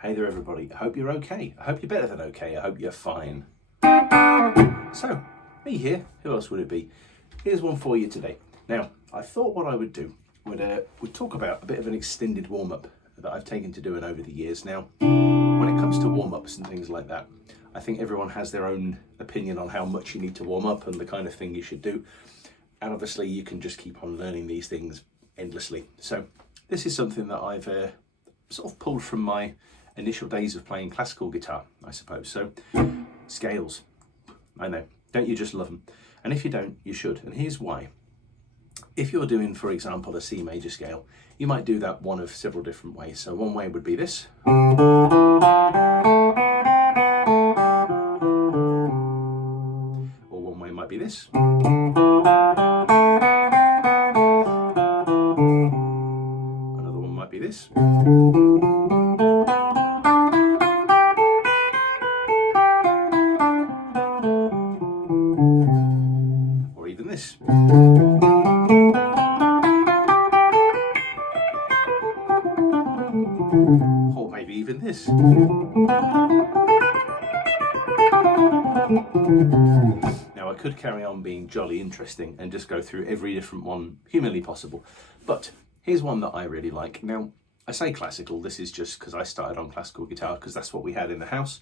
Hey there everybody, I hope you're okay. I hope you're better than okay. I hope you're fine. So, me here, who else would it be? Here's one for you today. Now, I thought what I would do would talk about a bit of an extended warm-up that I've taken to doing over the years. Now, when it comes to warm-ups and things like that, I think everyone has their own opinion on how much you need to warm up and the kind of thing you should do. And obviously you can just keep on learning these things endlessly. So this is something that I've sort of pulled from my initial days of playing classical guitar, I suppose. So scales, I know, don't you just love them? And if you don't, you should. And here's why. If you're doing, for example, a C major scale, you might do that one of several different ways. So one way would be this. Or one way might be this. Another one might be this. Or even this. Or maybe even this. Now I could carry on being jolly interesting and just go through every different one humanly possible, but here's one that I really like. Now I say classical, this is just because I started on classical guitar because that's what we had in the house,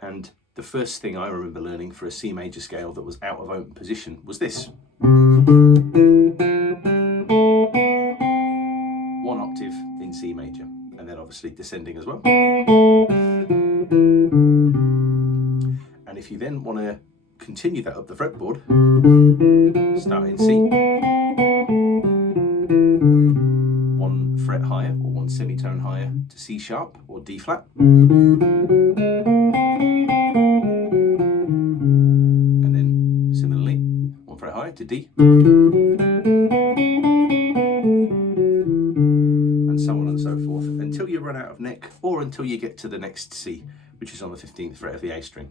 and the first thing I remember learning for a C major scale that was out of open position was this. One octave in C major, and then obviously descending as well. And if you then want to continue that up the fretboard, start in C, one fret higher or one semitone higher to C sharp or D flat, and then similarly one fret higher to D, and so on and so forth until you run out of neck or until you get to the next C, which is on the 15th fret of the A string.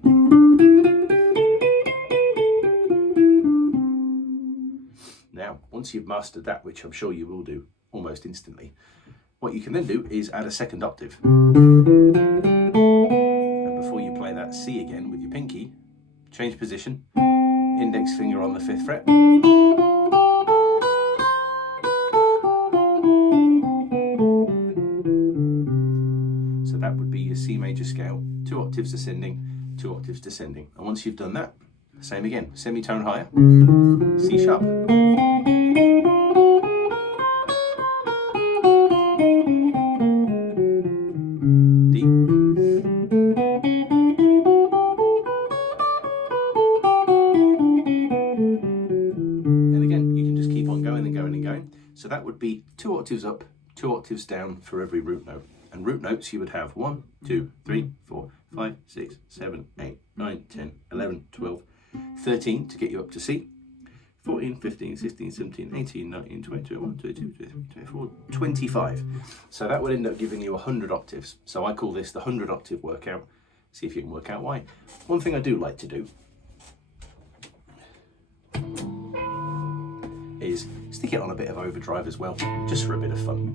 Now, once you've mastered that, which I'm sure you will do almost instantly, what you can then do is add a second octave. And before you play that C again with your pinky, change position, index finger on the 5th fret. So that would be your C major scale, 2 octaves ascending, 2 octaves descending. And once you've done that, same again, semitone higher, C sharp. D. And again, you can just keep on going and going and going. So that would be 2 octaves up, 2 octaves down for every root note. And root notes you would have 1, 2, 3, 4, 5, 6, 7, 8, 9, 10, 11, 12, 13 to get you up to C, 14, 15, 16, 17, 18, 19, 20, 21, 22, 23, 24, 25. So that would end up giving you 100 octaves. So I call this the 100 octave workout. See if you can work out why. One thing I do like to do is stick it on a bit of overdrive as well, just for a bit of fun.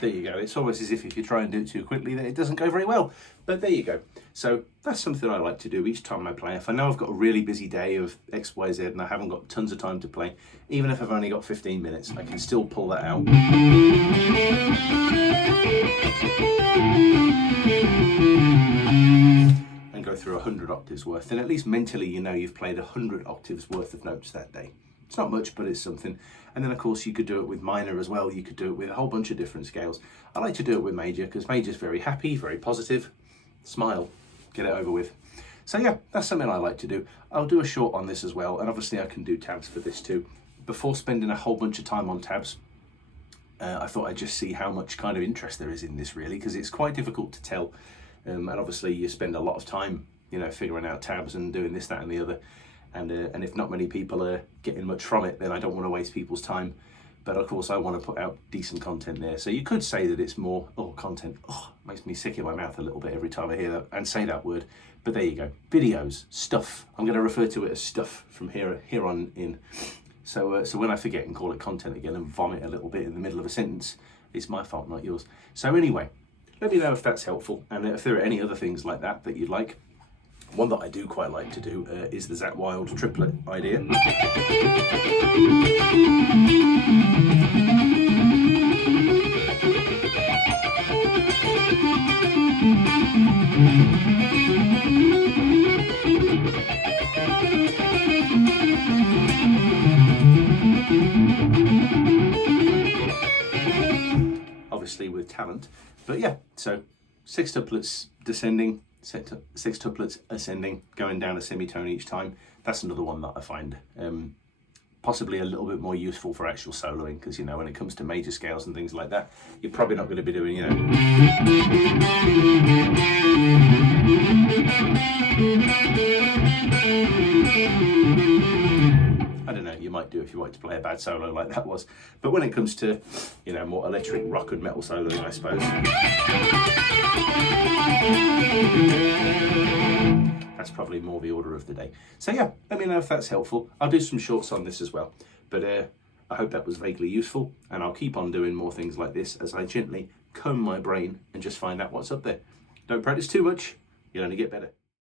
There you go. It's almost as if you try and do it too quickly, then it doesn't go very well. But there you go. So that's something I like to do each time I play. If I know I've got a really busy day of X, Y, Z and I haven't got tons of time to play, even if I've only got 15 minutes, I can still pull that out. And go through 100 octaves worth. And at least mentally you know you've played 100 octaves worth of notes that day. It's not much, but it's something. And then of course you could do it with minor as well. You could do it with a whole bunch of different scales. I like to do it with major because major's very happy, very positive. Smile, get it over with. So yeah, that's something I like to do. I'll do a short on this as well, and obviously I can do tabs for this too. Before spending a whole bunch of time on tabs, I thought I'd just see how much kind of interest there is in this really, because it's quite difficult to tell And obviously you spend a lot of time, you know, figuring out tabs and doing this, that and the other. And if not many people are getting much from it, then I don't want to waste people's time. But of course I want to put out decent content there. So you could say that it's more, content, makes me sick in my mouth a little bit every time I hear that and say that word. But there you go, videos, stuff. I'm going to refer to it as stuff from here on in. So when I forget and call it content again and vomit a little bit in the middle of a sentence, it's my fault, not yours. So anyway, let me know if that's helpful, and if there are any other things like that that you'd like. One that I do quite like to do is the Zakk Wylde triplet idea. Obviously with talent, but yeah, so 6 tuplets descending, 6 tuplets ascending, going down a semitone each time. That's another one that I find possibly a little bit more useful for actual soloing, because, you know, when it comes to major scales and things like that, you're probably not going to be doing, you know, I don't know, you might do if you like to play a bad solo like that was. But when it comes to, you know, more electric rock and metal soloing, I suppose, that's probably more the order of the day. So yeah, let me know if that's helpful. I'll do some shorts on this as well. But I hope that was vaguely useful, and I'll keep on doing more things like this as I gently comb my brain and just find out what's up there. Don't practice too much, you'll only get better.